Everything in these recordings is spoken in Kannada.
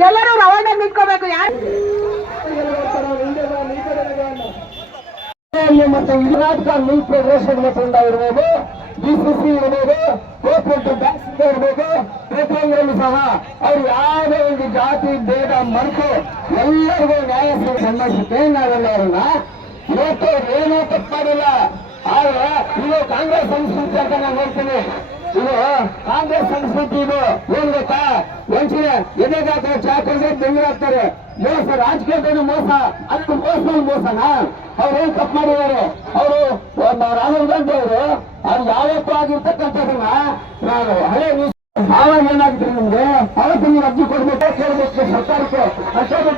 ಎಲ್ಲರೂ ರವಾಂಡ ನಿಂತ್ಕೋಬೇಕು, ಯಾರು? ಮತ್ತು ಕರ್ನಾಟಕ ಮಿಲ್ಕ್ ಫೆಡರೇಷನ್ ವತಿಯಿಂದ ಇರ್ಬೋದು ಬಿಸಿಸಿ ಇರ್ಬೋದು ಕೋಪರೇಟಿವ್ ಬ್ಯಾಂಕ್ಸ್ ಇರ್ಬೋದು ಪ್ರತಿಯೊಂದರಲ್ಲೂ ಸಹ ಅವ್ರು ಯಾವುದೇ ಒಂದು ಜಾತಿ ಭೇದ ಮರೆತು ಎಲ್ಲರಿಗೂ ನ್ಯಾಯ ಸನ್ಮಾನಿಸುತ್ತೆ ನಾವೆಲ್ಲರನ್ನ ಇವತ್ತು ಏನೂ ತಪ್ಪು ಮಾಡಿಲ್ಲ. ಆದ್ರೆ ಇದು ಕಾಂಗ್ರೆಸ್ ಸಂಸ್ಕೃತಿ ಅಂತ ನಾನು ಹೇಳ್ತೀನಿ. ಇದು ಕಾಂಗ್ರೆಸ್ ಸಂಸ್ಕೃತಿ ಇದು. ಏನ್ ಗೊತ್ತಾ? ವಂಚನೆ ಎದೆಗಾಕ ಚಾಕೊಂಡ್ರೆ ಹಾಕ್ತಾರೆ ಮೋಸ, ರಾಜಕೀಯದಲ್ಲಿ ಮೋಸ. ಅದು ಮೋಸ ಮೋಸನಾ? ಅವ್ರು ಏನ್ ತಪ್ಪು ಮಾಡಿದ್ದಾರೆ? ಅವರು ರಾಹುಲ್ ಗಾಂಧಿ ಅವರು, ಅವ್ರು ಯಾವತ್ತೂ ಆಗಿರ್ತಕ್ಕಂಥದನ್ನ ನಾನು ಹಳೆ ಆವಾಗ ಏನಾಗುತ್ತೆ ನಿಮ್ಗೆ ಅವತ್ತು ನೀವು ಅರ್ಜಿ ಕೊಡ್ಬೇಕು ಕೇಳಬೇಕು ಸರ್ಕಾರಕ್ಕೆ ಅಷ್ಟೊಂದು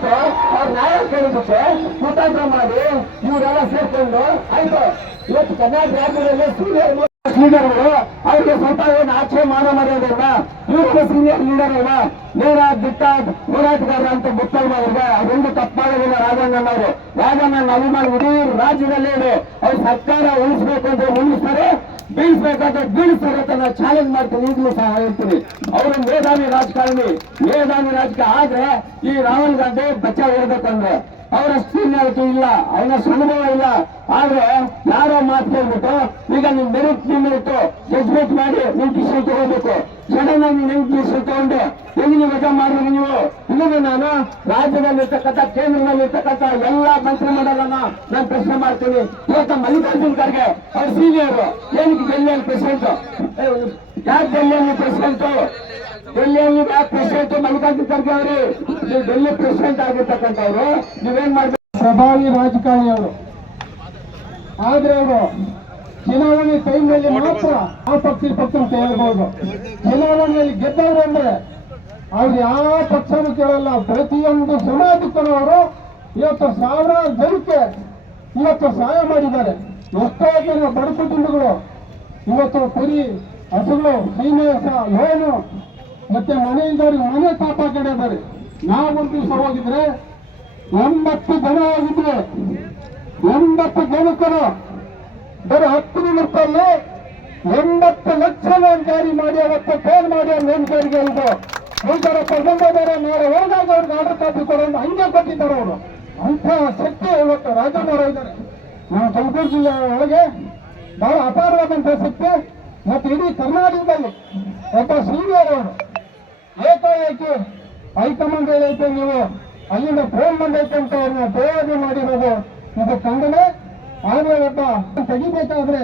ಅವ್ರ ನ್ಯಾಯ ಕೇಳಬೇಕು ಮುಖಾಂತರ ಮಾಡಿ ಇವರೆಲ್ಲ ಸೇರ್ಕೊಂಡು ಆಯ್ತು. ಇವತ್ತು ಕರ್ನಾಟಕ ರಾಜ್ಯದಲ್ಲಿ ಸೀನಿಯರ್ ಲೀಡರ್ಗಳು ಅವ್ರಿಗೆ ಸ್ವಲ್ಪ ಏನು ಆಚೆ ಮಾಡೋ ಮರ್ಯಾದಿಲ್ಲ ಇವರು ಸೀನಿಯರ್ ಲೀಡರ್ ಅಲ್ಲ ನೇರ, ದಿಟ್ಟ, ಹೋರಾಟಗಾರ ಅಂತ ಗೊತ್ತಲ್ ಮಾಡಿದ್ರೆ ಅದೊಂದು ತಪ್ಪಾಗೋದಿಲ್ಲ ರಾಜಣ್ಣನವರು ರಾಜಣ್ಣ ಅಭಿಮಾನ ಇಡೀ ರಾಜ್ಯದಲ್ಲಿ ಅವ್ರು ಸರ್ಕಾರ ಉಳಿಸ್ಬೇಕು ಅಂತ ಉಳಿಸ್ತಾರೆ. ಬೀಳಿಸ್ಬೇಕಾದ್ರೆ ಬೀಳಿಸ್ತಾರೆ ಅಂತ ಚಾಲೆಂಜ್ ಮಾಡ್ತೀನಿ, ಈಗಲೂ ಸಹ ಹೇಳ್ತೀನಿ. ಅವರು ಮೇಧಾವಿ ರಾಜಕಾರಣಿ, ಮೇಧಾವಿ ರಾಜಕೀಯ. ಆದ್ರೆ ಈ ರಾಹುಲ್ ಗಾಂಧಿ ಬಚಾವ್ ಇರ್ಬೇಕಂದ್ರೆ ಅವರ ಸೀನಿಯಾರಿಟಿ ಇಲ್ಲ, ಅವನ ಅನುಭವ ಇಲ್ಲ. ಆದ್ರೆ ಯಾರೋ ಮಾತು ಕೇಳ್ಬಿಟ್ಟು ಈಗ ನಿಮ್ ಮೆರಿಟ್ ನಿಮ್ಮಿಟ್ಟು ಜಜ್ಮೆಂಟ್ ಮಾಡಿ ನೀವು ಡಿಸಿಷನ್ ತಗೋಬೇಕು. ತಗೊಂಡು ಹೆಂಗ್ ನೀವು ವಜಾ ಮಾಡಿದ್ರಿ ನೀವು? ಇನ್ನೊಂದು ನಾನು ರಾಜ್ಯದಲ್ಲಿರ್ತಕ್ಕಂಥ, ಕೇಂದ್ರದಲ್ಲಿರ್ತಕ್ಕಂಥ ಎಲ್ಲ ಮಂತ್ರಿಮಂಡಲನ ನಾನು ಪ್ರಶ್ನೆ ಮಾಡ್ತೀನಿ. ಇವತ್ತು ಮಲ್ಲಿಕಾರ್ಜುನ್ ಖರ್ಗೆ ಅವ್ರ ಸೀನಿಯರ್ ಏನಕ್ಕೆ ಡೆಲ್ಲಿಯಲ್ಲಿ ಪ್ರೆಸಿಡೆಂಟ್ ಯಾಕೆ ಡೆಲ್ಲಿಯಲ್ಲಿ ಪ್ರೆಸಿಡೆಂಟ್ ಡೆಲ್ಲಿಯಲ್ಲಿ ಯಾಕೆ ಪ್ರೆಸಿಡೆಂಟ್ ಮಲ್ಲಿಕಾರ್ಜುನ್ ಖರ್ಗೆ ಅವರು? ನೀವು ಡೆಲ್ಲಿ ಪ್ರೆಸಿಡೆಂಟ್ ಆಗಿರ್ತಕ್ಕಂಥವ್ರು. ನೀವೇನ್ ಮಾಡ್ಬೇಕು? ಪ್ರಭಾವಿ ರಾಜಕಾರಣಿ ಅವರು. ಆದ್ರೆ ಅವರು ಚುನಾವಣೆ ಟೈಮ್ನಲ್ಲಿ ಮಾತ್ರ ಆ ಪಕ್ಷ ಪಕ್ಷ ಅಂತ ಹೇಳ್ಬೋದು. ಚುನಾವಣೆಯಲ್ಲಿ ಗೆದ್ದವರು ಅಂದ್ರೆ ಅವ್ರು ಯಾವ ಪಕ್ಷನೂ ಕೇಳಲ್ಲ. ಪ್ರತಿಯೊಂದು ಸಮಾಜಕ್ಕನವರು ಇವತ್ತು ಸಾವಿರಾರು ಜನಕ್ಕೆ ಇವತ್ತು ಸಹಾಯ ಮಾಡಿದ್ದಾರೆ. ಎಷ್ಟೋ ಜನ ಬಡ ಕುಟುಂಬಗಳು ಇವತ್ತು ಕುರಿ, ಹಸುಗಳು ಸೀಮೆ ಲೋನು ಮತ್ತೆ ಮನೆ ತಾಪ ಮನೆ ಕಾಪಾಡಿದ್ದಾರೆ ನಾವು ಒಂದು ದಿವಸ ಹೋಗಿದ್ರೆ ಎಂಬತ್ತು ಜನ ಹೋಗಿದ್ರೆ ಎಂಬತ್ತು ಜನಕ್ಕರು ಬರೀ ಹತ್ತು ನಿಮಿಷದಲ್ಲಿ ಎಂಬತ್ತು ಲಕ್ಷ ಲೋನ್ ಜಾರಿ ಮಾಡಿ, ಅವತ್ತು ಫೋನ್ ಮಾಡಿ ಜಾರಿಗೆ ಇದು ರೈತರಪ್ಪ ಬಂದಿದ್ದಾರೆ ನಾಳೆ ಹೋದಾಗ ಅವ್ರಿಗೆ ಆರ್ಡರ್ ಕಾಪಿ ಕೊಡೋದು, ಹಂಗೆ ಕೊಟ್ಟಿದ್ದಾರೆ ಅವರು. ಅಂಥ ಶಕ್ತಿ ಇವತ್ತು ರಾಜಣ್ಣವರು ಇದ್ದಾರೆ. ನಮ್ಮ ತುಮಕೂರು ಜಿಲ್ಲೆ ಒಳಗೆ ಬಹಳ ಅಪಾರವಾದಂತಹ ಶಕ್ತಿ. ಮತ್ತು ಇಡೀ ಕರ್ನಾಟಕದಲ್ಲಿ ಒಬ್ಬ ಸೀನಿಯರ್ ಅವರು, ಏಕಾಏಕಿ ಹೈಕಮಾಂಡ್ ಹೇಳೈತೆ ನೀವು? ಅಲ್ಲಿಂದ ಫೋನ್ ಬಂದೈತೆ ಅಂತ ಅವ್ರನ್ನ ಪ್ರಯೋಗ ಮಾಡಿರೋದು ಇದು ಖಂಡನೆ ಆದ್ರೆ ತೆಗಿಬೇಕಾದ್ರೆ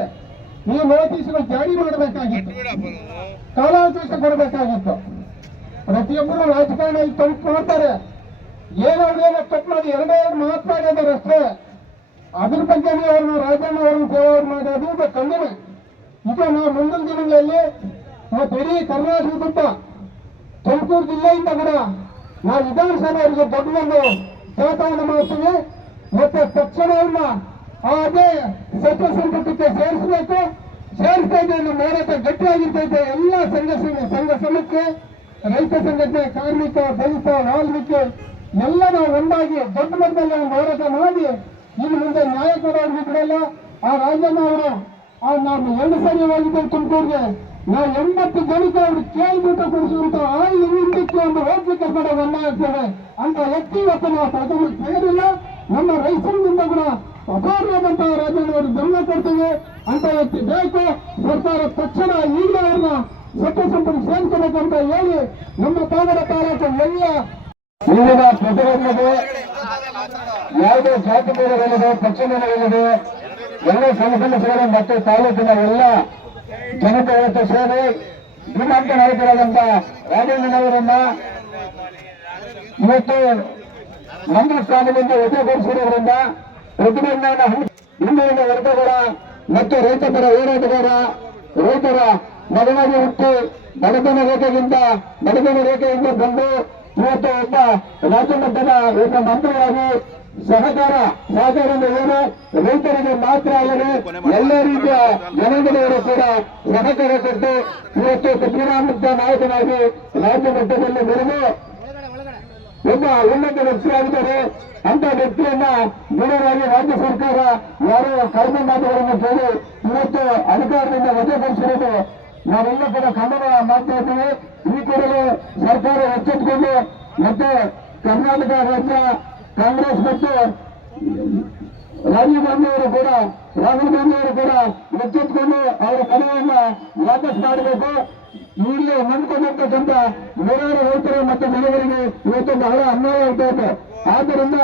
ಈ ನೋಟಿಸ್ಗಳು ಜಾರಿ ಮಾಡಬೇಕಾಗಿತ್ತು. ಕಾಲಾವಕಾಶ ಕೊಡಬೇಕಾಗಿತ್ತು. ಪ್ರತಿಯೊಬ್ಬರು ರಾಜಕಾರಣ ತಪ್ಪು ಮಾಡ್ತಾರೆ ಏನೋ ಏನೋ ತಪ್ಪು ಮಾಡಿ ಎರಡೇ ಮಾತನಾಡಿದ್ದಾರೆ ಅಷ್ಟೇ. ಅದ್ರ ಬಗ್ಗೆನೇ ಅವ್ರನ್ನ ರಾಜಣ್ಣ ಅವ್ರನ್ನ ಸೇವೆ ಮಾಡೋದು ಇದು ಖಂಡನೆ. ಈಗ ನಾವು ಮುಂದಿನ ದಿನಗಳಲ್ಲಿ ನಾವು ಇಡೀ ಕರ್ನಾಟಕ ತುಂಬ ತುಮಕೂರು ಜಿಲ್ಲೆಯಿಂದ ಕೂಡ ನಾವು ವಿಧಾನಸಭೆ ಅವರಿಗೆ ದೊಡ್ಡ ಒಂದು ಕೆಲಸವನ್ನು ಮಾಡ್ತೀವಿ. ಮತ್ತೆ ತಕ್ಷಣವನ್ನ ಅದೇ ಸಚಿವ ಸಂಪುಟಕ್ಕೆ ಸೇರಿಸಬೇಕು. ಸೇರಿಸ್ತಾ ಇದೆ ನಮ್ಮ ಮಾರಾಟ ಗಟ್ಟಿಯಾಗಿರ್ತೈತೆ ಎಲ್ಲ ಸಂಘ ಸಂಘ- ಸಂಸ್ಥೆ ರೈತ ಸಂಘಟನೆ ಕಾರ್ಮಿಕ, ದಲಿತ, ವಾಲ್ಮೀಕಿ ಎಲ್ಲ ನಾವು ಒಂದಾಗಿ ದೊಡ್ಡ ಮಟ್ಟದಲ್ಲಿ ಹೋರಾಟ ಮಾಡಿ, ಇನ್ನು ಮುಂದೆ ನ್ಯಾಯ ಕೊಡೋರ್ಗೂ ಬಿಡಲ್ಲ ಆ ರಾಜಣ್ಣ ಅವರು, ಆ ನಾವು ಎರಡು ಸಾರಿ ಹೋಗಿದ್ದೇವೆ ತುಮಕೂರಿಗೆ. ನಾವು ಎಂಬತ್ತು ಜನಕ್ಕೆ ಅವರು ಕೇಳ್ಬಿಟ್ಟು ಕೊಡಿಸುವಂತ ಆ ಹಿಂದಕ್ಕೆ ಒಂದು ಹೋಗ್ಲಿಕ್ಕೆ ಕೂಡ ಒಂದಾಗ್ತೇವೆ ಅಂತ ವ್ಯಕ್ತಿ ಇವತ್ತು ನಾವು ಪ್ರಥಮ ಸೇರಿಲ್ಲ ನಮ್ಮ ರೈತರಿಂದ ಕೂಡ ಅಪಾರವಾದಂತಹ ರಾಜ್ಯದವರು ಗಮನ ಕೊಡ್ತೇವೆ ಅಂತ ವ್ಯಕ್ತಿ ಬೇಕು ಸರ್ಕಾರ ತಕ್ಷಣ ಈಗಲೇ ಅವ್ರನ್ನ ಸಂಪತ್ತು ಸೇರಿಸಬೇಕು ಅಂತ ಹೇಳಿ ನಮ್ಮ ಕಾಗಡ ತಾಲೂಕು ಎಲ್ಲ ವಿವಿಧ ಪ್ರತಿಭಟನೆಗೆ ಯಾವುದೇ ಜಾತಿ ಭೇದಗಳಿದೆ ಪಕ್ಷ ಭೇದಗಳಿದೆ ಎಲ್ಲ ಸಂಘ ಸಂಸ್ಥೆಗಳು ಮತ್ತು ತಾಲೂಕಿನ ಎಲ್ಲ ಜನತೆ ಇವತ್ತು ಸೇರಿ ಶ್ರೀಮಂತ ನಾಯಕರಾದಂತ ರಾಜೇಂದ್ರನವರನ್ನ ಇವತ್ತು ಮಂಗಳ ಸ್ಥಾನದಿಂದ ವಜಾಗೊಳಿಸಿರೋದ್ರಿಂದ ಪ್ರತಿಭಟನೆಯನ್ನು ಹಿಂದುಳಿದ ವರ್ಗಗಳ ಮತ್ತು ರೈತ ಪರ ಹೋರಾಟಗಾರ, ರೈತರ ಮಗನಾಗಿ ಹುಟ್ಟು ಬಡತನ ರೇಖೆಗಿಂತ ಬಡತನ ರೇಖೆಯಿಂದ ಬಂದು ಇವತ್ತು ಒಬ್ಬ ರಾಜ್ಯ ಮಟ್ಟದ ಒಬ್ಬ ಮಂತ್ರಿಯಾಗಿ ಸಹಕಾರ ಸಹಕಾರ ಏನು ರೈತರಿಗೆ ಮಾತ್ರ ಅಲ್ಲದೆ ಎಲ್ಲ ರೀತಿಯ ಜನಗಳವರು ಕೂಡ ಸಹಕಾರ ಕೊಟ್ಟು ಇವತ್ತು ಸಿದ್ದರಾಮಯ್ಯ ನಾಯಕನಾಗಿ ರಾಜ್ಯ ಮಟ್ಟದಲ್ಲಿ ಮೆರೆದು ಒಬ್ಬ ಉನ್ನತ ವ್ಯಕ್ತಿಯಾಗಿದ್ದಾರೆ ಅಂತ ವ್ಯಕ್ತಿಯನ್ನ ದೂರವಾಗಿ ರಾಜ್ಯ ಸರ್ಕಾರ ಯಾರು ಕಡಿಮೆ ಮಾತುಗಳನ್ನು ಕೇಳಿ ಇವತ್ತು ಅಧಿಕಾರದಿಂದ ವಜೆಗೊಳಿಸಿರೋದು ನಾವೆಲ್ಲ ಕೂಡ ಖಂಡನ ಮಾಡ್ತಾ ಇದ್ದೀವಿ. ಈ ಕೂಡಲೇ ಸರ್ಕಾರ ಎಚ್ಚೆತ್ತುಕೊಂಡು ಮತ್ತೆ ಕರ್ನಾಟಕ ರಾಜ್ಯ ಕಾಂಗ್ರೆಸ್ ಮತ್ತು ರಾಜೀವ್ ಗಾಂಧಿ ಅವರು ಕೂಡ, ರಾಹುಲ್ ಗಾಂಧಿ ಅವರು ಕೂಡ ಎಚ್ಚೆತ್ತುಕೊಂಡು ಅವರ ಕಲೆಯನ್ನ ವಾಪಸ್ ಮಾಡಬೇಕು. ಇಲ್ಲಿ ನಂಬಿಕೊಂಡಿರ್ತಕ್ಕಂಥ ನೂರಾರು ರೈತರು ಮತ್ತು ಮನೆಗಳಿಗೆ ಇವತ್ತು ಬಹಳ ಅನ್ಯಾಯ ಆಗ್ತಾ ಇದೆ. ಆದ್ದರಿಂದ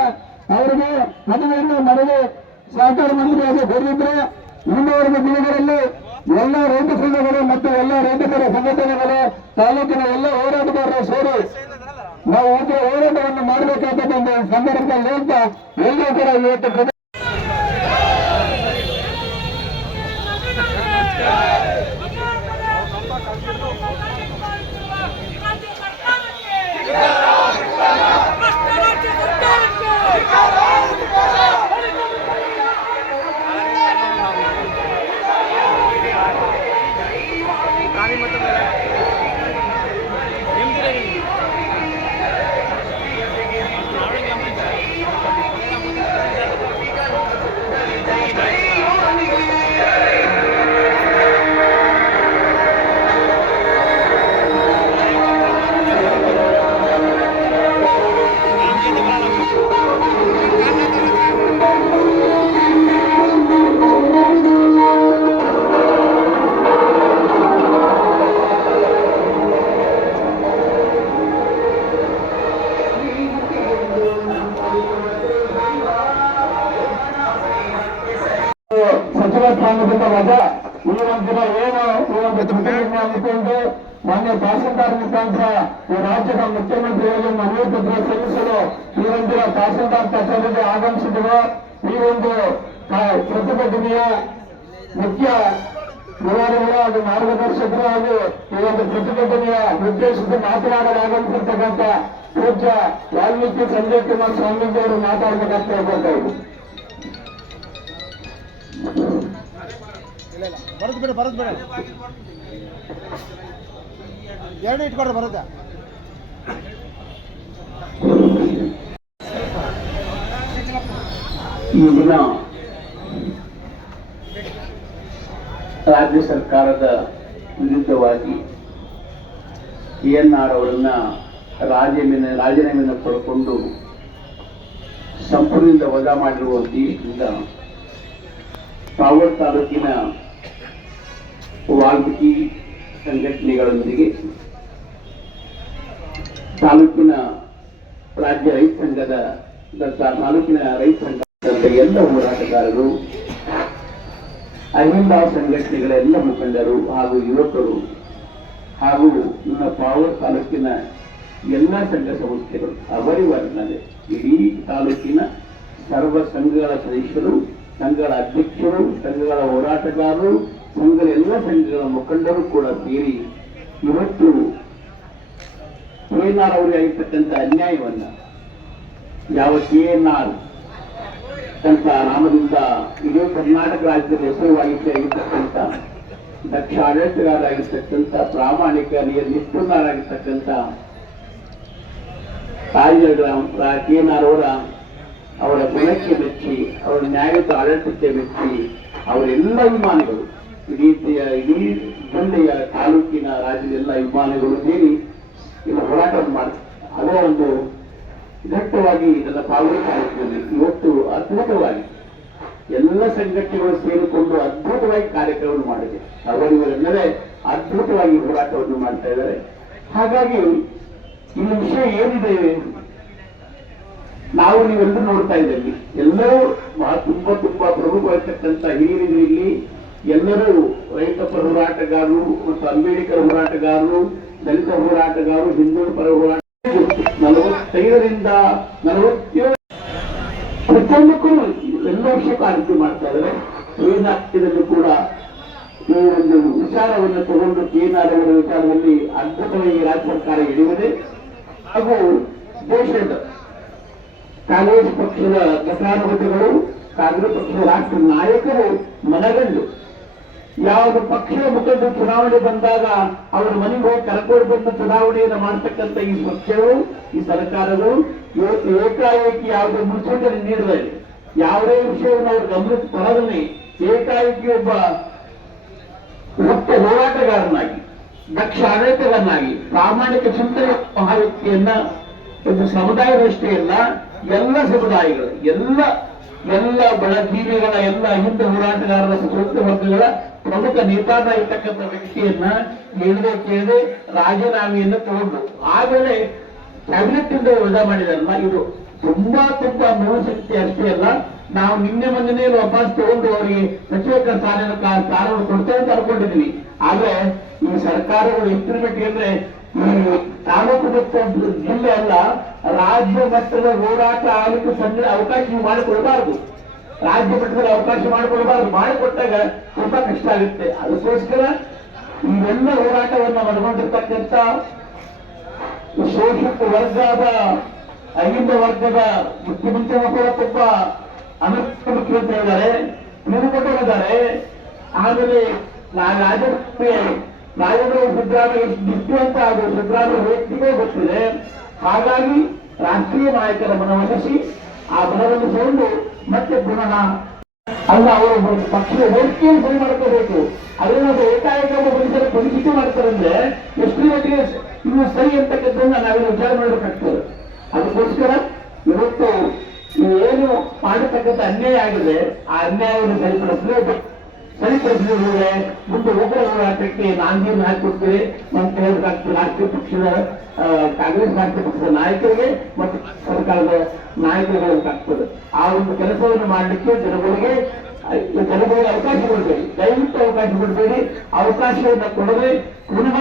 ಅವರಿಗೆ ಮದುವೆಯನ್ನು ಮನೆಗೆ ಸಹಕಾರ ಮಂತ್ರಿಯಾಗಿ ಕೊಡಲಿದ್ರೆ ಮುಂದುವರೆದ ದಿನಗಳಲ್ಲಿ ಎಲ್ಲ ರೈತ ಸಂಘಗಳು ಮತ್ತು ಎಲ್ಲ ರೈತಪರ ಸಂಘಟನೆಗಳು ತಾಲೂಕಿನ ಎಲ್ಲ ಹೋರಾಟಗಾರರು ಸೇರಿ ನಾವು ಒಂದು ಹೋರಾಟವನ್ನು ಮಾಡಬೇಕಾದ ಸಂದರ್ಭದಲ್ಲಿ ಅಂತ ಎಲ್ಲರೂ ಕೂಡ ಇವತ್ತು ಸಚಿವ ಸ್ಥಾನದಿಂದ ವಜಾ. ಈ ಒಂದಿನ ದಿನ ಏನು ಈ ಒಂದು ಪ್ರತಿಭಟನೆ? ಹಮ್ಮಿಕೊಂಡು ಮಾನ್ಯ ತಹಸೀಲ್ದಾರ್ ಮುಖಾಂತರ ಈ ರಾಜ್ಯದ ಮುಖ್ಯಮಂತ್ರಿಗಳಿಗೆ ಮನವಿ ಪತ್ರ ಸಲ್ಲಿಸಲು ಈ ಒಂದಿನ ದಿನ ತಹಸೀಲ್ದಾರ್ ಕಚೇರಿಗೆ ಆಗಮಿಸಿದ್ದೆವು ಈ ಒಂದು ಪ್ರತಿಭಟನೆಯ ಮುಖ್ಯ ವಿವರಗಳು ಹಾಗೂ ಮಾರ್ಗದರ್ಶಕರು ಹಾಗೂ ಈ ಒಂದು ಪ್ರತಿಭಟನೆಯ ಉದ್ದೇಶಿಸಿ ಮಾತನಾಡಲು ಆಗಮಿಸಿರ್ತಕ್ಕಂಥ ಪೂಜ್ಯ ವಾಲ್ಮೀಕಿ ಸಂಜಯ್ ಕುಮಾರ್ ಸ್ವಾಮೀಜಿ ಅವರು ಮಾತಾಡಬೇಕಂತ ಇಲ್ಲ ಇಲ್ಲ. ಬರೋದು ಬಿಡ, ಬರೋದು ಬಿಡು. ಎರಡು ಇಟ್ಕೊಡ್ರಿ ಬರುತ್ತೆ ಈ ರಾಜ್ಯ ಸರ್ಕಾರದ ವಿರುದ್ಧವಾಗಿ ಕೆ ಎನ್ ಆರ್ ಅವರನ್ನ ರಾಜೀನಾಮೆ ರಾಜೀನಾಮೆಯನ್ನು ಪಡ್ಕೊಂಡು ಸಂಪೂರ್ಣದಿಂದ ವಜಾ ಮಾಡಿರುವ ಉದ್ದೇಶದಿಂದ ಪಾವರ್ ತಾಲೂಕಿನ ವಾಲ್ಮೀಕಿ ಸಂಘಟನೆಗಳೊಂದಿಗೆ ತಾಲೂಕಿನ ರಾಜ್ಯ ರೈತ ಸಂಘದ ತಾಲೂಕಿನ ರೈತ ಸಂಘದ ಎಲ್ಲ ಹೋರಾಟಗಾರರು, ಅಹಿಂದ ಸಂಘಟನೆಗಳ ಎಲ್ಲ ಮುಖಂಡರು ಹಾಗೂ ಯುವಕರು ಹಾಗೂ ನನ್ನ ಪಾವರ್ ತಾಲೂಕಿನ ಎಲ್ಲ ಸಂಘ ಸಂಸ್ಥೆಗಳು ಅವರಿವಲ್ಲದೆ ಇಡೀ ತಾಲೂಕಿನ ಸರ್ವ ಸಂಘಗಳ ಸದಸ್ಯರು ಸಂಘಗಳ ಅಧ್ಯಕ್ಷರು, ಸಂಘಗಳ ಹೋರಾಟಗಾರರು, ಸಂಘದ ಎಲ್ಲ ಸಂಘಗಳ ಮುಖಂಡರು ಕೂಡ ಸೇರಿ ಇವತ್ತು ಕೆಎನ್ಆರ್ ಅವರಿಗೆ ಆಗಿರ್ತಕ್ಕಂಥ ಅನ್ಯಾಯವನ್ನ, ಯಾವ ಕೆಎನ್ಆರ್ ಅಂತ ನಾಮದಿಂದ ಇಡೀ ಕರ್ನಾಟಕ ರಾಜ್ಯದ ಹೆಸರುವಾಗಿರ್ತಕ್ಕಂಥ ದಕ್ಷ ಆಡಳಿತಗಾರರಾಗಿರ್ತಕ್ಕಂಥ ಪ್ರಾಮಾಣಿಕ ನಿಯ- ಕೆ ಎನ್ ಕೆಎನ್ಆರ್ ಅವರ ಅವರ ಗುಣಕ್ಕೆ ಮೆಚ್ಚಿ, ಅವರ ನ್ಯಾಯದ ಆಡಳಿತಕ್ಕೆ ಮೆಚ್ಚಿ, ಅವರೆಲ್ಲ ವಿಮಾನಗಳು ಇಡೀ ಇಡೀ ಜಿಲ್ಲೆಯ ತಾಲೂಕಿನ ರಾಜ್ಯದ ಎಲ್ಲ ಅಭಿಮಾನಿಗಳು ಸೇರಿ ಇಲ್ಲಿ ಹೋರಾಟ ಮಾಡಿ ಅದೇ ಒಂದು ಘಟ್ಟವಾಗಿ ನನ್ನ ಪಾವಳಿ ತಾಲೂಕಿನಲ್ಲಿ ಇವತ್ತು ಅದ್ಭುತವಾಗಿ ಎಲ್ಲ ಸಂಘಟನೆಗಳು ಸೇರಿಕೊಂಡು ಅದ್ಭುತವಾಗಿ ಕಾರ್ಯಕ್ರಮವನ್ನು ಮಾಡಿದೆ. ಅವರಿವರೆಲ್ಲರೇ ಅದ್ಭುತವಾಗಿ ಹೋರಾಟವನ್ನು ಮಾಡ್ತಾ ಇದ್ದಾರೆ. ಹಾಗಾಗಿ ಇಲ್ಲಿ ವಿಷಯ ಏನಿದೆ ನಾವು ನೀವೆಲ್ಲರೂ ನೋಡ್ತಾ ಇದ್ದೀವಿ ಎಲ್ಲರೂ ಬಹಳ ತುಂಬಾ ತುಂಬಾ ಪ್ರಮುಖವಾಗಿರ್ತಕ್ಕಂಥ ಇಲ್ಲಿ ಎಲ್ಲರೂ ರೈತ ಪರ ಹೋರಾಟಗಾರರು ಮತ್ತು ಅಂಬೇಡ್ಕರ್ ಹೋರಾಟಗಾರರು, ದಲಿತ ಹೋರಾಟಗಾರರು ಹಿಂದೂ ಪರ ಹೋರಾಟ ನಲವತ್ತೈದರಿಂದ ನಲವತ್ತೇಳು ಪ್ರತಿಯೊಂದಕ್ಕೂ ಎಲ್ಲ ವರ್ಷಕ್ಕೂ ಆರೈಕೆ ಮಾಡ್ತಾ ಇದ್ದಾರೆ. ವೇದಾತ್ಯದಲ್ಲೂ ಕೂಡ ಈ ಒಂದು ವಿಚಾರವನ್ನು ತಗೊಂಡು ಕೇಂದ್ರ ವಿಚಾರದಲ್ಲಿ ಅದ್ಭುತವಾಗಿ ರಾಜ್ಯ ಸರ್ಕಾರ ಹಿಡಿಯುವುದೇ ಹಾಗೂ ದೇಶದ ಕಾಂಗ್ರೆಸ್ ಪಕ್ಷದ ಘಟಾನುಘಟಿಗಳು ಕಾಂಗ್ರೆಸ್ ಪಕ್ಷದ ರಾಷ್ಟ್ರ ನಾಯಕರು ಮನಗಂಡು ಯಾವುದು ಪಕ್ಷದ ಮುಖಂಡ ಚುನಾವಣೆ ಬಂದಾಗ ಅವರ ಮನೆಗೆ ಹೋಗಿ ಕರ್ಕೊಂಡು ಬಂದು ಚುನಾವಣೆಯನ್ನು ಮಾಡ್ತಕ್ಕಂಥ ಈ ಪಕ್ಷಗಳು, ಈ ಸರ್ಕಾರಗಳು ಇವತ್ತು ಏಕಾಏಕಿ ಯಾವುದೇ ಮುನ್ಸೂಚನೆ ನೀಡದೆ ಯಾವುದೇ ವಿಷಯವನ್ನು ಅವರು ಗಮನಕ್ಕೆ ತರದೇ ಏಕಾಏಕಿ ಒಬ್ಬ ಮುಖ್ಯ ಹೋರಾಟಗಾರನಾಗಿ, ದಕ್ಷ ಆಡಳಿತಗಾರನಾಗಿ, ಪ್ರಾಮಾಣಿಕ ಚಿಂತನೆ ಮಹಾವ್ಯಕ್ತಿಯನ್ನ ಒಂದು ಸಮುದಾಯದಷ್ಟೇ ಅಲ್ಲ ಎಲ್ಲ ಸಮುದಾಯಗಳು, ಎಲ್ಲ ಎಲ್ಲ ಬಡಜೀವಿಗಳ ಎಲ್ಲ ಹಿಂದೆ ಹೋರಾಟಗಾರರ ಸ್ವಂತ ವರ್ಗಗಳ ಪ್ರಮುಖ ನೇತಾರ ಇರ್ತಕ್ಕಂಥ ವ್ಯಕ್ತಿಯನ್ನ ಹೇಳದೆ ಕೇಳದೆ, ರಾಜೀನಾಮೆಯನ್ನು ತಗೊಂಡು. ಆಮೇಲೆ ಕ್ಯಾಬಿನೆಟ್ ಇಂದ ವಜಾ ಮಾಡಿದಲ್ಲ ಇದು ತುಂಬಾ ತುಂಬಾ ನೋವು ಶಕ್ತಿ ಅಷ್ಟೇ ಅಲ್ಲ, ನಾವು ನಿನ್ನೆ ಮೊನ್ನೆ ವಾಪಸ್ ತಗೊಂಡು ಅವರಿಗೆ ಸಚಿವ ಸ್ಥಾನ ಸ್ಥಾನವನ್ನು ಕೊಡ್ತೇವೆ ಅಂತ ಅನ್ಕೊಂಡಿದ್ವಿ. ಆದ್ರೆ ಈ ಸರ್ಕಾರಗಳು ಈ ತಾಲೂಕು ಮತ್ತು ಜಿಲ್ಲೆ ಅಲ್ಲ ರಾಜ್ಯ ಮಟ್ಟದ ಹೋರಾಟ ಆಗಲಿಕ್ಕೆ ಸಂದಿ ಅವಕಾಶ ನೀವು ಮಾಡಿಕೊಡಬಾರದು. ರಾಜ್ಯ ಮಟ್ಟದಲ್ಲಿ ಅವಕಾಶ ಮಾಡಿಕೊಡಬಾರದು. ಮಾಡಿಕೊಟ್ಟಾಗ ತುಂಬಾ ಕಷ್ಟ ಆಗುತ್ತೆ. ಅದಕ್ಕೋಸ್ಕರ ಇವೆಲ್ಲ ಹೋರಾಟವನ್ನು ಒಳಗೊಂಡಿರ್ತಕ್ಕಂಥ ಶೋಷಿತ ವರ್ಗದ, ಅಹಿಂದ ವರ್ಗದ ಮುಖ್ಯಮಂತ್ರಿ ಕೂಡ ತುಂಬಾ ಅನರ್ಥ ಮುಖ್ಯಮಂತ್ರಿ ಇದ್ದಾರೆ ಇದ್ದಾರೆ. ಆಮೇಲೆ ರಾಜಕೀಯ ರಾಜೇಂದ್ರ ಸಿದ್ದರಾಮಯ್ಯ ನಿತ್ಯ ಅಂತ ಅದು ಸಿದ್ದರಾಮಯ್ಯ ವ್ಯಕ್ತಿಗೆ ಗೊತ್ತಿದೆ. ಹಾಗಾಗಿ ರಾಷ್ಟ್ರೀಯ ನಾಯಕರ ಮನವೊಲಿಸಿ ಆ ಮನವನ್ನು ಮತ್ತೆ ಪುನಃ ಅಲ್ಲ, ಅವರು ಪಕ್ಷದ ಹೋಲಿಕೆಯನ್ನು ಸರಿ ಮಾಡ್ಕೋಬೇಕು. ಅದನ್ನ ಏಕಾಏಕ ಮನುಷ್ಯರ ಪರಿಸ್ಥಿತಿ ಮಾಡ್ತಾರೆ ಅಂದ್ರೆ ಎಷ್ಟು ಮಟ್ಟಿಗೆ ಇನ್ನು ಸರಿ ಅಂತಕ್ಕಂಥದ್ದನ್ನ ನಾವೆಲ್ಲ ವಿಚಾರ ಮಾಡಬೇಕಾಗ್ತದೆ. ಅದಕ್ಕೋಸ್ಕರ ಇವತ್ತು ಏನು ಮಾಡತಕ್ಕಂಥ ಅನ್ಯಾಯ ಆಗಿದೆ, ಆ ಅನ್ಯಾಯವನ್ನು ಸರಿಪಡಿಸಲೇಬೇಕು. ಸರಿಪಡಿಸಿದ್ರೆ ಮುಂದೆ ಉಗ್ರ ಹೋರಾಟಕ್ಕೆ ನಾಂದಿಯನ್ನು ಹಾಕಿಕೊಡ್ತೇವೆ ಅಂತ ಹೇಳಬೇಕಾಗ್ತದೆ ರಾಷ್ಟ್ರೀಯ ಪಕ್ಷದ ಕಾಂಗ್ರೆಸ್ ರಾಷ್ಟ್ರೀಯ ಪಕ್ಷದ ನಾಯಕರಿಗೆ ಮತ್ತು ಸರ್ಕಾರದ ನಾಯಕರುಗಳಾಗ್ತದೆ ಆ ಒಂದು ಕೆಲಸವನ್ನು ಮಾಡಲಿಕ್ಕೆ ಜನಗಳಿಗೆ ಜನಗಳಿಗೆ ಅವಕಾಶ ಕೊಡಬೇಡಿ. ದಯವಿಟ್ಟು ಅವಕಾಶ ಕೊಡಬೇಡಿ. ಅವಕಾಶವನ್ನು ಕೊಡದೆ ಪುನಃ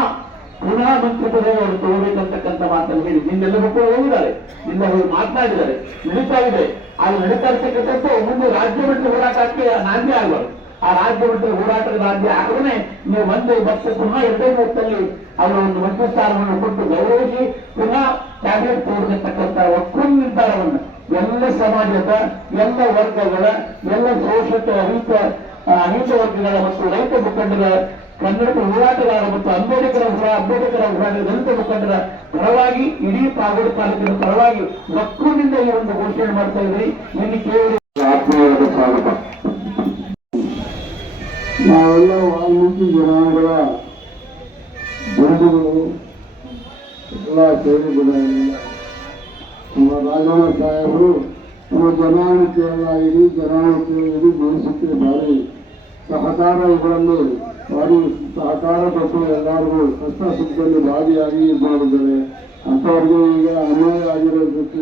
ಪುನಃ ಮಂತ್ರಿ ಪದವಿ ಅವರು ತಗೋಬೇಕಂತಕ್ಕಂಥ ಮಾತನ್ನು ಹೇಳಿ. ನಿನ್ನೆಲ್ಲ ಮಕ್ಕಳು ಹೋಗಿದ್ದಾರೆ. ನಿನ್ನ ಅವರು ಮಾತನಾಡಿದ್ದಾರೆ. ನಡೀತಾ ಇದೆ. ಅದು ನಡೀತಾ ಇರ್ತಕ್ಕಂಥದ್ದು ಮುಂದೆ ರಾಜ್ಯ ಮಟ್ಟದ ಹೋರಾಟಕ್ಕೆ ನಾಂದಿ ಆಗಬಾರ್ದು. ಆ ರಾಜ್ಯ ಮಟ್ಟದ ಹೋರಾಟದ ರಾಜ್ಯ ಆಗದೇ ನೀವು ಬಂದು ಮತ್ತೆ ಪುನಃ ಎರಡೇ ಮೂವತ್ತಲ್ಲಿ ಅವರ ಒಂದು ಮಂತ್ರಿ ಸ್ಥಾನವನ್ನು ಕೊಟ್ಟು ಗೌರವಿಸಿ, ಪುನಃ ಕ್ಯಾಬಿನೆಟ್ ತೋರಿಸತಕ್ಕಂಥ ಒಕ್ಕೂಟ ನಿರ್ಧಾರವನ್ನು ಎಲ್ಲ ಸಮಾಜದ, ಎಲ್ಲ ವರ್ಗಗಳ, ಎಲ್ಲ ಶೋಷಿತ ಅಹಿತ ಅಹಿತ ವರ್ಗಗಳ ಮತ್ತು ರೈತ ಮುಖಂಡರ ಕನ್ನಡ ಹೋರಾಟಗಾರ ಮತ್ತು ಅಂಬೇಡ್ಕರ್ ಹುರ, ಅಂಬೇಡ್ಕರ್ ಹುರಾಟ ದಲಿತ ಮುಖಂಡರ ಪರವಾಗಿ, ಇಡೀ ಪಾಗೋಡ ತಾಲೂಕಿನ ಪರವಾಗಿ ಒಕ್ಕೂಟದಿಂದ ಈ ಒಂದು ಘೋಷಣೆ ಮಾಡ್ತಾ ಇದ್ರಿ ಇಲ್ಲಿ ಕೇಳಿ. ಆತ್ಮೀಯವಾದ ಸ್ವಾಗತ. ನಾವೆಲ್ಲ ವಾಲ್ಮೀಕಿ ಜನಾಂಗದ ಬಂಧುಗಳು ಎಲ್ಲ ಸೇರಿಬಿಡಲಿಲ್ಲ ನಮ್ಮ ರಾಘವ ಸಾಹೇಬರು, ನಮ್ಮ ಜನಾಂಗಕ್ಕೆಲ್ಲ ಇಡೀ ಜನಾಂಗಕ್ಕೆ ಇಡೀ ದೇಶಕ್ಕೆ ಭಾರಿ ಸಹಕಾರ ಇದರಲ್ಲಿ ಭಾರಿ ಸಹಕಾರ ಕೊಟ್ಟು ಎಲ್ಲರಿಗೂ ಕಷ್ಟ ಸುಖದಲ್ಲಿ ಭಾಗಿಯಾಗಿ ಇದು ಮಾಡಿದ್ದಾರೆ ಅಂಥವ್ರಿಗೆ ಈಗ ಅನ್ಯಾಯ ಆಗಿರೋದಕ್ಕೆ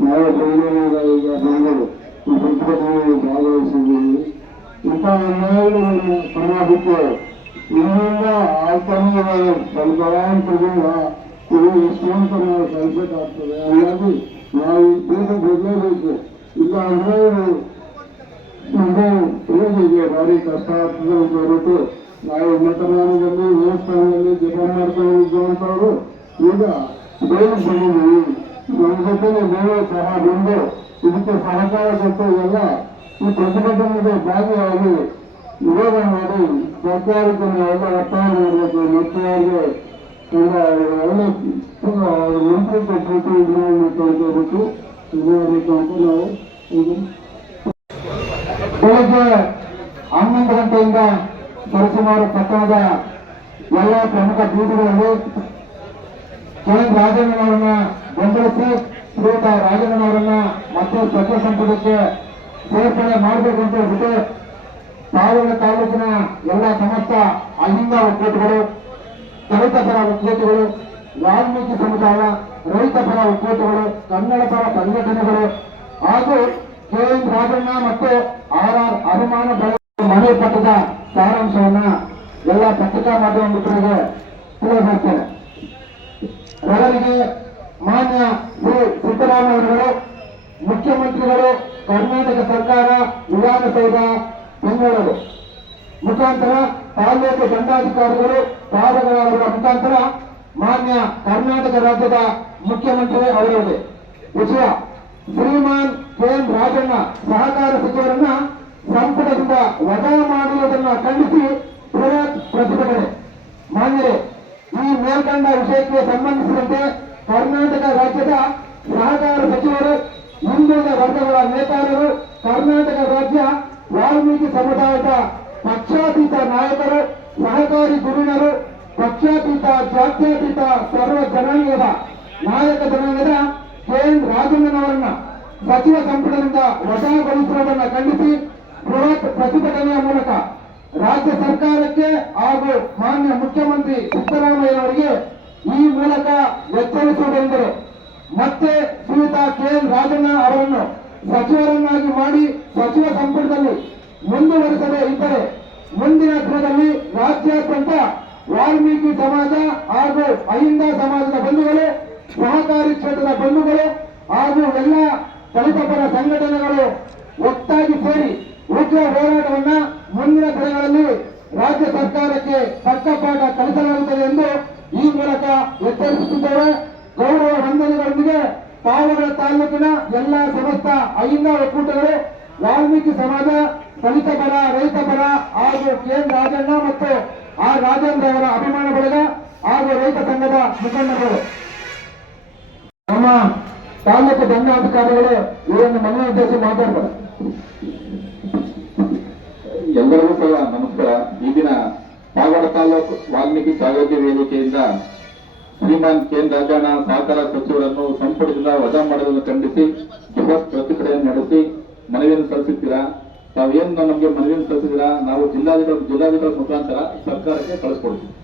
ನಾವು ಬೆಂಗಳೂರಿನ ಈಗ ಬೆಂಗಳೂರು. ಈ ಪ್ರತಿಭಟನೆಯಲ್ಲಿ ಭಾಗವಹಿಸಿದ್ದೀವಿ. ಇಂಥ ಅನ್ಯಾಯಗಳನ್ನು ಸಮಾಜಕ್ಕೆ ಇನ್ನಿಂದ ಆಗ್ತಾನೆ ಸ್ವಲ್ಪದಿಂದ ಇದು ಎಷ್ಟೊಂದು ನಾವು ಸಲ್ಲಿಸಬೇಕಾಗ್ತದೆ ಹಾಗಾಗಿ ನಾವು ಈ ದೇಶ ಬದಲೇಬೇಕು ಇಲ್ಲ ಅಂದ್ರೆ ಇದು ಮುಂದೆ ಹೇಗೆ ಭಾರಿ ಕಷ್ಟ ಆಗ್ತದೆ ಅಂತ ಹೊರಟು ನಾವು ಮತದಾನದಲ್ಲಿ ದೇವಸ್ಥಾನದಲ್ಲಿ ಜಪ ಮಾಡ್ಕೊಂಡು ಇದ್ದಂಥವ್ರು ಈಗ ಬೇರೆ ಬಂದಿದ್ದೀವಿ ನಮ್ಮ ಜೊತೆಗೆ ಬೇರೆ ಸಹ ಬಂದು ಇದಕ್ಕೆ ಸಹಕಾರ ಕೊಟ್ಟು ಎಲ್ಲ ಈ ಪ್ರತಿಭಟನೆಗೆ ಭಾಗಿಯಾಗಿ ವಿರೋಧ ಮಾಡಿ ಸರ್ಕಾರಕ್ಕೆ ನಾವೆಲ್ಲ ಒತ್ತಾಯ ಮಾಡಬೇಕು ಮತ್ತು ಅವರಿಗೆ ಒಳ್ಳೆ ಮಂತ್ರಿತ್ವ ಕೊಟ್ಬಿಟ್ಟು ಇದು ಮಾಡಬೇಕು ಅಂತ ನಾವು ಬೆಳಗ್ಗೆ ಹನ್ನೊಂದು ಗಂಟೆಯಿಂದ ಸರಿಸುಮಾರು ಪಟ್ಟಣದ ಎಲ್ಲ ಪ್ರಮುಖ ಬೀದಿಗಳಲ್ಲಿ ಕೆ ಎನ್ ರಾಜಣ್ಣನವರನ್ನ ಬೆಂಬಲಿಸಿ ಶ್ರೀಯುತ ರಾಜಣ್ಣನವರನ್ನ ಮತ್ತೆ ಸಚಿವ ಸಂಪುಟಕ್ಕೆ ಸೇರ್ಪಡೆ ಮಾಡಬೇಕು ಅಂತ ಹೇಳ್ಬಿಟ್ಟು ತಾಲೂಕಿನ ತಾಲೂಕಿನ ಎಲ್ಲ ಸಮಸ್ತ ಅಹಿಂದ ಒಕ್ಕೂಟಗಳು, ದಲಿತ ಪರ ಒಕ್ಕೂಟಗಳು, ವಾಲ್ಮೀಕಿ ಸಮುದಾಯ, ರೈತ ಪರ ಒಕ್ಕೂಟಗಳು, ಕನ್ನಡ ಪರ ಸಂಘಟನೆಗಳು ಹಾಗೂ ಕೆ ಎನ್ ರಾಜಣ್ಣ ಮತ್ತು ಆರ್ ಆರ್ ಅಭಿಮಾನ ಮನೆ ಪಟ್ಟದ ಸಾರಾಂಶವನ್ನ ಎಲ್ಲ ಪತ್ರಿಕಾ ಮಾಧ್ಯಮ ಮಿತ್ರರಿಗೆ ತಿಳಿಸಬರ್ತೇನೆ ಮೊದಲಿಗೆ ಮಾನ್ಯ ಶ್ರೀ ಸಿದ್ದರಾಮಯ್ಯವರು ಮುಖ್ಯಮಂತ್ರಿಗಳು ಕರ್ನಾಟಕ ಸರ್ಕಾರ ವಿಧಾನಸೌಧ ಬೆಂಗಳೂರು. ಮುಖಾಂತರ ತಾಲೂಕು ದಂಡಾಧಿಕಾರಿಗಳು ಪಾದಗಾರರ ಮುಖಾಂತರ ಮಾನ್ಯ ಕರ್ನಾಟಕ ರಾಜ್ಯದ ಮುಖ್ಯಮಂತ್ರಿ ಅವರಿಗೆ ವಿಷಯ ಶ್ರೀಮಾನ್ ಕೆ ರಾಜಣ್ಣ ಸಹಕಾರ ಸಚಿವರನ್ನ ಸಂಪುಟದಿಂದ ವಜಾ ಮಾಡುವುದನ್ನು ಖಂಡಿಸಿ ಬೃಹತ್ ಪ್ರತಿಭಟನೆ ಮಾನ್ಯರೇ, ಈ ಮೇಲ್ಕಂಡ ವಿಷಯಕ್ಕೆ ಸಂಬಂಧಿಸಿದಂತೆ ಕರ್ನಾಟಕ ರಾಜ್ಯದ ಸಹಕಾರ ಸಚಿವರು ಹಿಂದುಳಿದ ವರ್ಗಗಳ ನೇತಾರರು ಕರ್ನಾಟಕ ರಾಜ್ಯ ವಾಲ್ಮೀಕಿ ಸಮುದಾಯದ ಪಕ್ಷಾತೀತ ನಾಯಕರು, ಸಹಕಾರಿ ಗುರುಣರು ಪಕ್ಷಾತೀತ ಜಾತ್ಯಾತೀತ ಸರ್ವ ಜನಾಂಗದ ನಾಯಕ ಜನಾಂಗದ ಕೆಎನ್ ರಾಜಣ್ಣನವರನ್ನ ಸಚಿವ ಸಂಪುಟದಿಂದ ವಶಗೊಳಿಸುವುದನ್ನು ಖಂಡಿಸಿ ಬೃಹತ್ ಪ್ರತಿಭಟನೆಯ ಮೂಲಕ ರಾಜ್ಯ ಸರ್ಕಾರಕ್ಕೆ ಹಾಗೂ ಮಾನ್ಯ ಮುಖ್ಯಮಂತ್ರಿ ಸಿದ್ದರಾಮಯ್ಯನವರಿಗೆ ಈ ಮೂಲಕ ಎಚ್ಚರಿಸುವುದೆಂದರೆ ಮತ್ತೆ ಶ್ರೀಯುತ ಕೆ ಎನ್ ರಾಜಣ್ಣ ಅವರನ್ನು ಸಚಿವರನ್ನಾಗಿ ಮಾಡಿ ಸಚಿವ ಸಂಪುಟದಲ್ಲಿ ಮುಂದುವರಿಸದೇ ಇದ್ದರೆ ಮುಂದಿನ ದಿನದಲ್ಲಿ ರಾಜ್ಯಾದ್ಯಂತ ವಾಲ್ಮೀಕಿ ಸಮಾಜ ಹಾಗೂ ಅಹಿಂದ ಸಮಾಜದ ಬಂಧುಗಳು, ಸಹಕಾರಿ ಕ್ಷೇತ್ರದ ಬಂಧುಗಳು ಹಾಗೂ ಎಲ್ಲ ದಲಿತ ಪರ ಸಂಘಟನೆಗಳು ಒಟ್ಟಾಗಿ ಸೇರಿ ಉಗ್ರ ಮುಂದಿನ ದಿನಗಳಲ್ಲಿ ರಾಜ್ಯ ಸರ್ಕಾರಕ್ಕೆ ತಕ್ಕ ಪಾಠ ಕಲಿಸಲಾಗುತ್ತದೆ ಎಂದು ಈ ಮೂಲಕ ಎಚ್ಚರಿಸುತ್ತಿದ್ದೇವೆ ಗೌರವ ವಂದನೆಗಳೊಂದಿಗೆ ಪಾವಗಡ ತಾಲೂಕಿನ ಎಲ್ಲ ಸಮಸ್ತ ಅಹಿಂದ ಒಕ್ಕೂಟಗಳು, ವಾಲ್ಮೀಕಿ ಸಮಾಜ, ದಲಿತ ಪರ, ರೈತ ಪರ, ಹಾಗೂ ಕೆ ಎನ್ ರಾಜಣ್ಣ ಮತ್ತು ಆರ್ ರಾಜೇಂದ್ರ ಅವರ ಅಭಿಮಾನ ಬಳಗ ಹಾಗೂ ರೈತ ಸಂಘದ ಮುಖಂಡಗಳು. ನಮ್ಮ ತಾಲೂಕು ದಂಡಾಧಿಕಾರಿಗಳು ಇವರನ್ನು ಮನೆ ಉದ್ದೇಶ ಮಾತಾಡ್ತಾರೆ. ಎಲ್ಲರಿಗೂ ಕೂಡ ನಮಸ್ಕಾರ. ಈ ದಿನ ಪಾವಗಡ ತಾಲೂಕು ವಾಲ್ಮೀಕಿ ಜಾಗೃತಿ ವೇದಿಕೆಯಿಂದ ಶ್ರೀಮಾನ್ ಕೆ ಎನ್ ರಾಜಣ್ಣ ಸಹಕಾರ ಸಚಿವರನ್ನು ಸಂಪುಟದಿಂದ ವಜಾ ಮಾಡುವುದನ್ನು ಖಂಡಿಸಿ, ಬೃಹತ್ ಪ್ರತಿಭಟನೆ ನಡೆಸಿ ಮನವಿಯನ್ನು ಸಲ್ಲಿಸುತ್ತೀರಾ? ತಾವೇನು ನಮಗೆ ಮನವಿಯನ್ನು ಸಲ್ಲಿಸಿದ್ದೀರಾ? ನಾವು ಜಿಲ್ಲಾಧಿಕಾರಿ ಜಿಲ್ಲಾಧಿಕಾರಿ ಮುಖಾಂತರ ಸರ್ಕಾರಕ್ಕೆ ಕಳಿಸ್ಕೊಡ್ತೀವಿ.